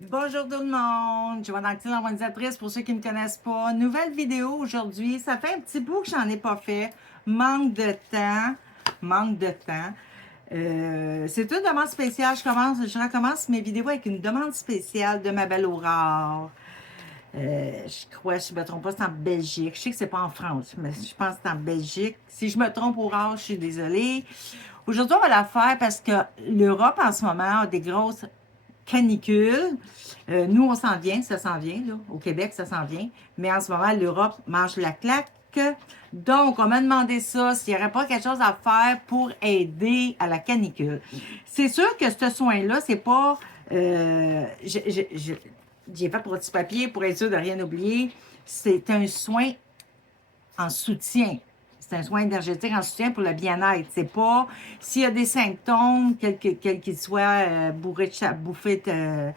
Bonjour tout le monde, je vais dans l'activité organisatrice pour ceux qui ne me connaissent pas. Nouvelle vidéo aujourd'hui, ça fait un petit bout que j'en ai pas fait. Manque de temps, manque de temps. C'est une demande spéciale, je recommence mes vidéos avec une demande spéciale de ma belle Aurore. Je crois, si je ne me trompe pas, c'est en Belgique. Je sais que c'est pas en France, mais je pense que c'est en Belgique. Si je me trompe, Aurore, je suis désolée. Aujourd'hui, on va la faire parce que l'Europe en ce moment a des grosses canicule. Nous, on s'en vient, ça s'en vient, là. Au Québec, ça s'en vient. Mais en ce moment, l'Europe mange la claque. Donc, on m'a demandé ça, s'il n'y aurait pas quelque chose à faire pour aider à la canicule. C'est sûr que ce soin-là, c'est pas... j'ai fait pour petit papier pour être sûr de rien oublier. C'est un soin en soutien. C'est un soin énergétique en soutien pour le bien-être. C'est pas s'il y a des symptômes, quels qu'ils soient, bourré de bouffée de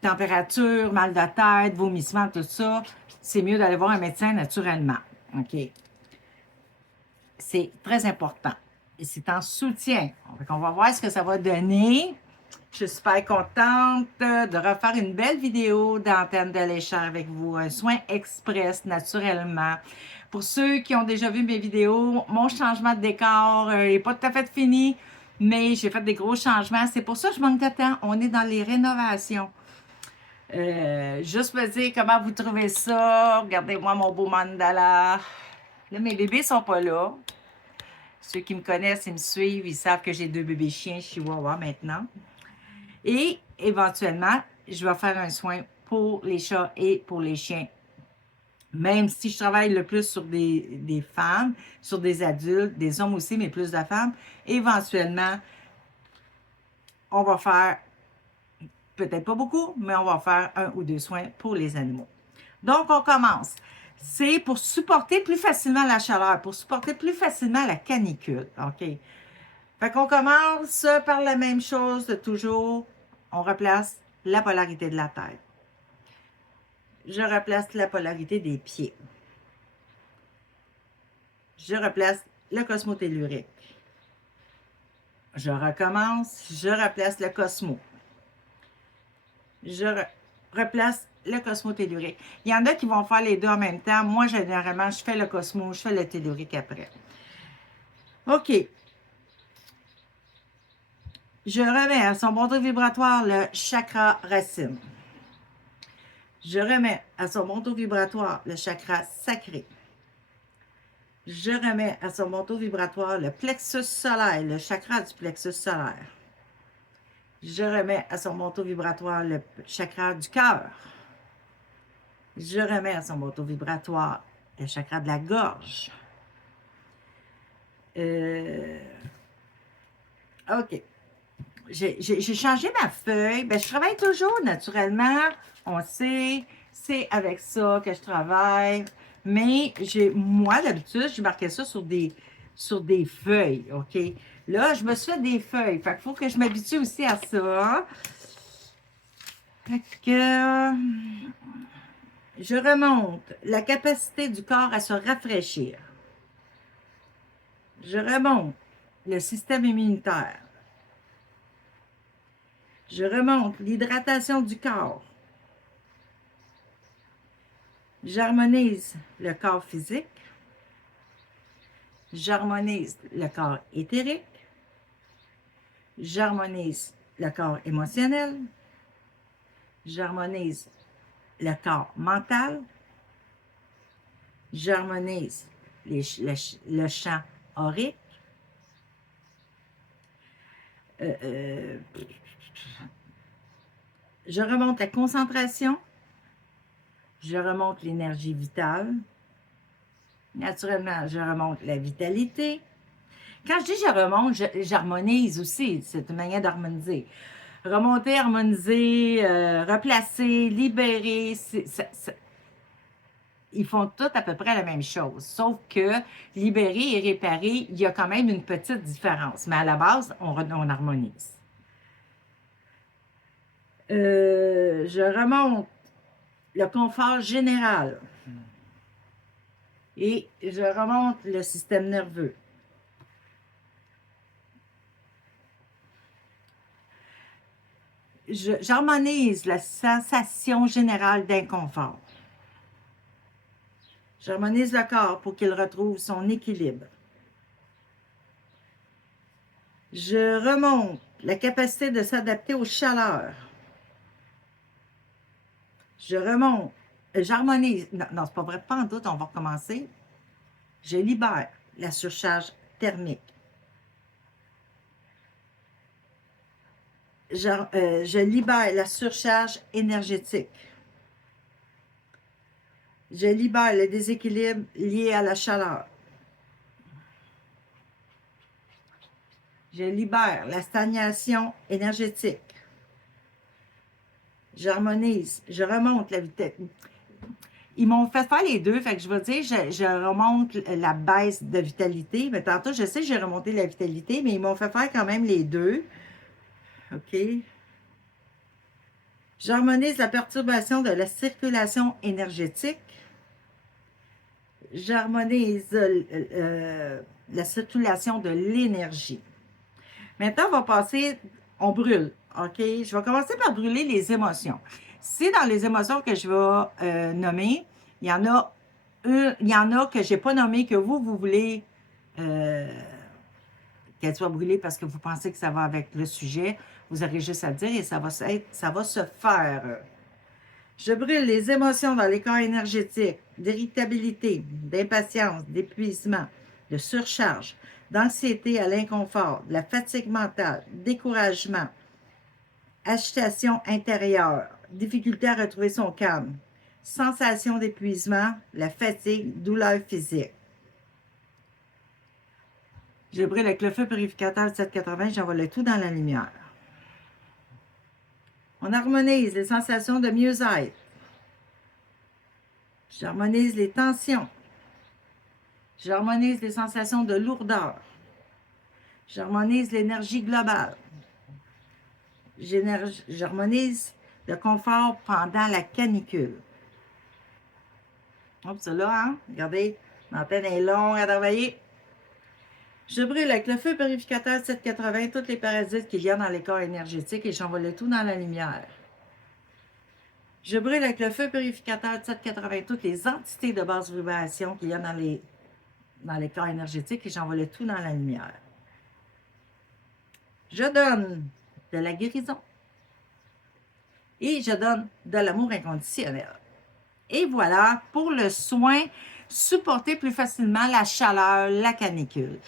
température, mal de tête, vomissement, tout ça, c'est mieux d'aller voir un médecin naturellement. OK? C'est très important. Et c'est en soutien. On va voir ce que ça va donner. Je suis super contente de refaire une belle vidéo d'antenne de lécheur avec vous. Un soin express, naturellement. Pour ceux qui ont déjà vu mes vidéos, mon changement de décor n'est pas tout à fait fini, mais j'ai fait des gros changements. C'est pour ça que je manque de temps. On est dans les rénovations. Juste me dire comment vous trouvez ça. Regardez-moi mon beau mandala. Là, mes bébés sont pas là. Ceux qui me connaissent, ils me suivent, ils savent que j'ai 2 bébés chiens chihuahua maintenant. Et éventuellement, je vais faire un soin pour les chats et pour les chiens. Même si je travaille le plus sur des femmes, sur des adultes, des hommes aussi, mais plus de femmes, éventuellement, on va faire, peut-être pas beaucoup, mais on va faire 1 ou 2 soins pour les animaux. Donc, on commence. C'est pour supporter plus facilement la chaleur, pour supporter plus facilement la canicule. OK? Fait qu'on commence par la même chose de toujours. On replace la polarité de la tête. Je replace la polarité des pieds. Je replace le cosmotellurique. Je recommence. Je replace le cosmo. Je replace le cosmotellurique. Il y en a qui vont faire les deux en même temps. Moi, généralement, je fais le cosmo, je fais le tellurique après. OK. Je remets à son bon taux vibratoire le chakra racine. Je remets à son bon taux vibratoire le chakra sacré. Je remets à son bon taux vibratoire le plexus solaire, le chakra du plexus solaire. Je remets à son bon taux vibratoire le chakra du cœur. Je remets à son bon taux vibratoire le chakra de la gorge. OK. J'ai changé ma feuille. Ben, je travaille toujours naturellement. On sait, c'est avec ça que je travaille. Mais moi, d'habitude, je marquais ça sur des feuilles. OK? Là, je me suis fait des feuilles. Fait qu'il faut que je m'habitue aussi à ça. Fait que je remonte la capacité du corps à se rafraîchir. Je remonte le système immunitaire. Je remonte l'hydratation du corps. J'harmonise le corps physique. J'harmonise le corps éthérique. J'harmonise le corps émotionnel. J'harmonise le corps mental. J'harmonise le champ aurique. Je remonte la concentration. Je remonte l'énergie vitale. Naturellement, je remonte la vitalité. Quand je dis je remonte, j'harmonise aussi. C'est une manière d'harmoniser. Remonter, harmoniser, replacer, libérer, ils font tout à peu près la même chose. Sauf que libérer et réparer, il y a quand même une petite différence. Mais à la base, on harmonise. Je remonte le confort général. Et je remonte le système nerveux. J'harmonise la sensation générale d'inconfort. J'harmonise le corps pour qu'il retrouve son équilibre. Je remonte la capacité de s'adapter aux chaleurs. Je remonte, j'harmonise. Non, non, c'est pas vrai, pas en doute, on va recommencer. Je libère la surcharge thermique. Je libère la surcharge énergétique. Je libère le déséquilibre lié à la chaleur. Je libère la stagnation énergétique. J'harmonise, je remonte la vitesse. Ils m'ont fait faire les deux, fait que je vais dire, je remonte la baisse de vitalité. Mais tantôt, je sais que j'ai remonté la vitalité, mais ils m'ont fait faire quand même les deux. OK. J'harmonise la perturbation de la circulation énergétique. J'harmonise la circulation de l'énergie. Maintenant, on va passer, on brûle, OK? Je vais commencer par brûler les émotions. Si dans les émotions que je vais nommer, il y en a que je n'ai pas nommées, que vous voulez qu'elles soient brûlées parce que vous pensez que ça va avec le sujet, vous aurez juste à le dire et ça va se faire. Je brûle les émotions dans les corps énergétiques, d'irritabilité, d'impatience, d'épuisement, de surcharge, d'anxiété à l'inconfort, de la fatigue mentale, découragement, agitation intérieure, difficulté à retrouver son calme, sensation d'épuisement, la fatigue, douleur physique. Je brûle avec le feu purificateur 780, j'envoie le tout dans la lumière. On harmonise les sensations de mieux-être. J'harmonise les tensions. J'harmonise les sensations de lourdeur. J'harmonise l'énergie globale. J'harmonise le confort pendant la canicule. Hop, ça là, hein? Regardez, l'antenne est longue à travailler. Je brûle avec le feu purificateur 780 tous les parasites qu'il y a dans les corps énergétiques et j'envoie le tout dans la lumière. Je brûle avec le feu purificateur 780 toutes les entités de basse vibration qu'il y a dans les corps énergétiques et j'envoie le tout dans la lumière. Je donne de la guérison et je donne de l'amour inconditionnel. Et voilà, pour le soin, supporter plus facilement la chaleur, la canicule.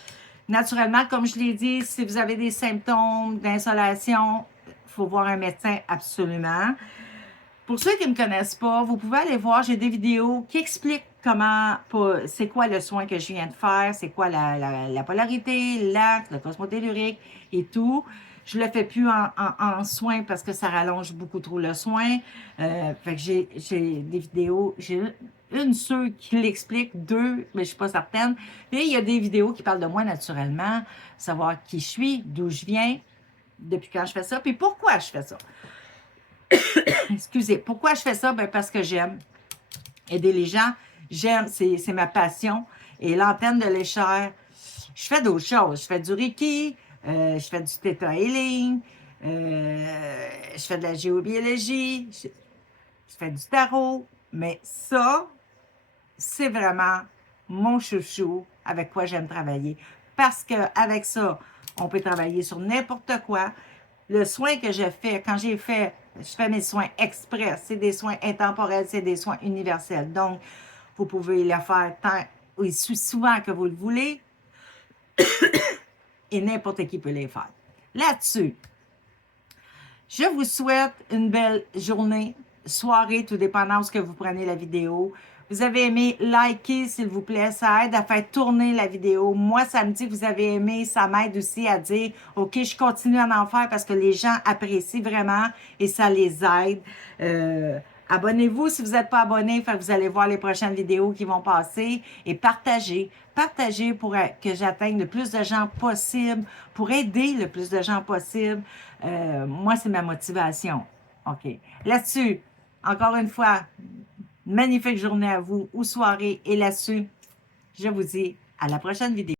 Naturellement, comme je l'ai dit, si vous avez des symptômes d'insolation, il faut voir un médecin absolument. Pour ceux qui ne me connaissent pas, vous pouvez aller voir, j'ai des vidéos qui expliquent c'est quoi le soin que je viens de faire, c'est quoi la polarité, l'axe, le cosmotellurique et tout. Je ne le fais plus en soin parce que ça rallonge beaucoup trop le soin. Fait que j'ai des vidéos, j'ai une seule qui l'explique, deux, mais je ne suis pas certaine. Et il y a des vidéos qui parlent de moi naturellement, savoir qui je suis, d'où je viens, depuis quand je fais ça, puis pourquoi je fais ça. Excusez, pourquoi je fais ça? Ben parce que j'aime aider les gens. J'aime, c'est ma passion. Et l'antenne de l'échelle, je fais d'autres choses. Je fais du Reiki, je fais du Theta Healing, je fais de la géobiologie, je fais du tarot. Mais ça, c'est vraiment mon chouchou avec quoi j'aime travailler. Parce qu'avec ça, on peut travailler sur n'importe quoi. Le soin que je fais, quand je fais mes soins express, c'est des soins intemporels, c'est des soins universels. Donc, vous pouvez le faire tant aussi souvent que vous le voulez et n'importe qui peut les faire. Là-dessus, je vous souhaite une belle journée, soirée, tout dépendant de ce que vous prenez la vidéo. Vous avez aimé, likez s'il vous plaît, ça aide à faire tourner la vidéo. Moi, ça me dit que vous avez aimé, ça m'aide aussi à dire, OK, je continue à en faire parce que les gens apprécient vraiment et ça les aide. Abonnez-vous si vous n'êtes pas abonné, fait que vous allez voir les prochaines vidéos qui vont passer et partagez. Partagez pour que j'atteigne le plus de gens possible, pour aider le plus de gens possible. Moi, c'est ma motivation. OK. Là-dessus, encore une fois, magnifique journée à vous ou soirée. Et là-dessus, je vous dis à la prochaine vidéo.